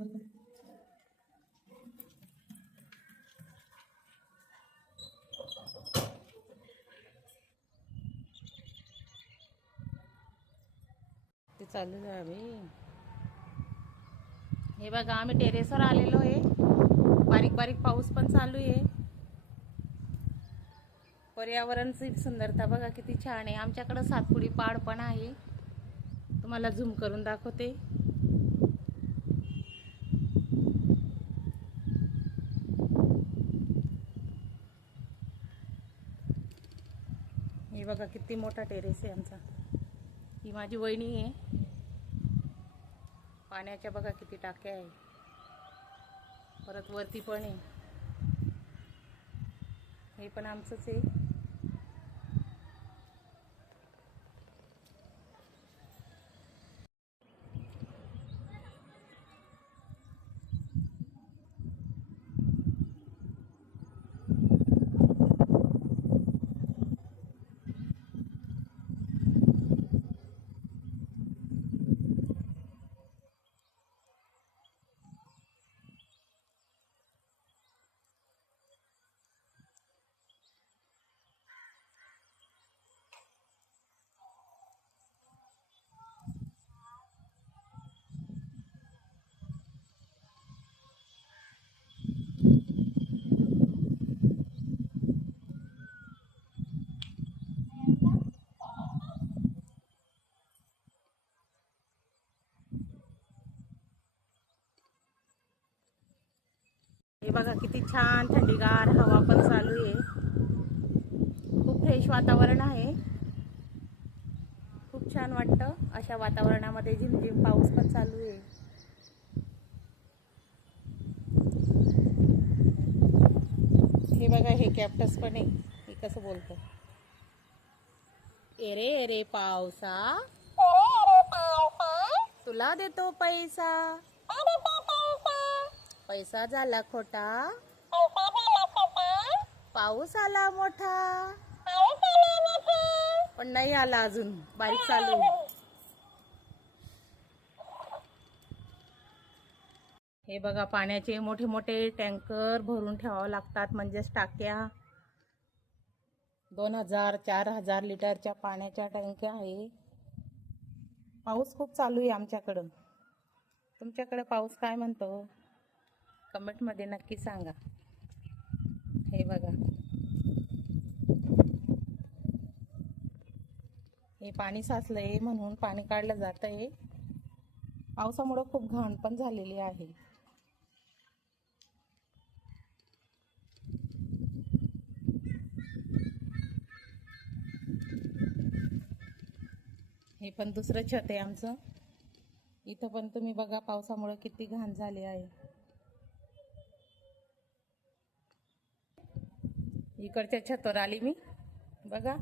ते चालू आहे आम्ही. हे बघा आम्ही टेरेसवर आलेलो आहे. बारीक बारीक पाऊस पण चालू आहे. पर्यावरणची सुंदरता बघा किती छान आहे. आमच्याकडं सातपुडी पाड पण आहे. तुम्हाला झूम करून दाखवते. हे बघा किती मोठा टेरेस आहे आमचा. ही माझी वहिनी आहे. पाण्याच्या बघा किती टाक्या आहे. परत वरती पण आहे. हे पण आमचंच आहे. हे बघा किती छान थंडीगार हवा पण चालू आहे. खूप फ्रेश वातावरण आहे. खूप छान वाटतं. अशा वातावरणामध्ये झिमझिम पाऊस पण चालू आहे. हे बघा हे कॅक्टस पण आहे. हे कसं बोलतं, एरे एरे पावसा तुला देतो पैसा, पैसा झाला खोटा, पाऊस आला मोठा. पण नाही आला अजून, बारीक चालू. हे बघा पाण्याचे मोठे मोठे टँकर भरून ठेवावं लागतात, म्हणजेच टाक्या. 2000 4000 लिटरच्या पाण्याच्या टँक्या आहे. पाऊस खूप चालू आहे आमच्याकडं. तुमच्याकडे पाऊस काय म्हणतो कमेंटमध्ये नक्की सांगा. हे बघा हे पाणी साचलंय म्हणून पाणी काढलं जात आहे. पावसामुळे खूप घाण पण झालेली आहे. हे पण दुसरं छत आहे आमचं. इथं पण तुम्ही बघा पावसामुळे किती घाण झाली आहे. इकडच्या छतावर आली मी बघा.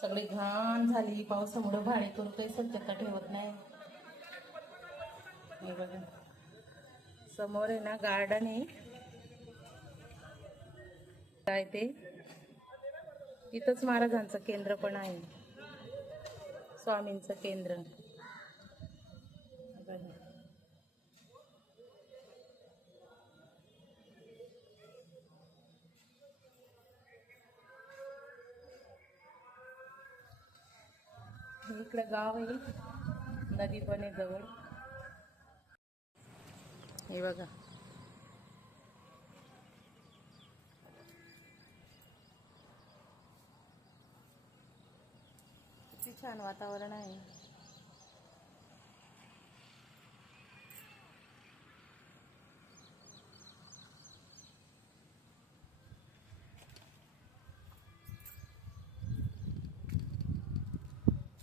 सगळी घाण झाली पावसामुळे. भाडे करू काही स्वच्छता ठेवत नाही. हे बघा समोर आहे ना गार्डन आहे. काय ते इथंच महाराजांचं केंद्र पण आहे, स्वामींचं केंद्र. इकडं गाव आहे, नदी पण आहे जवळ. हे बघा किती छान वातावरण आहे.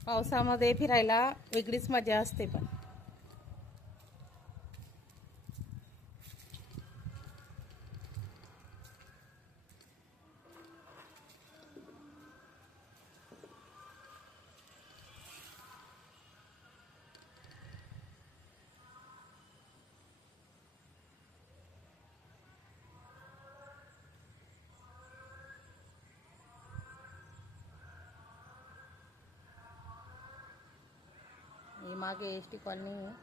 पावसामध्ये फिरायला वेगळीच मजा असते. पण मागे एस टी कॉलनी आहे.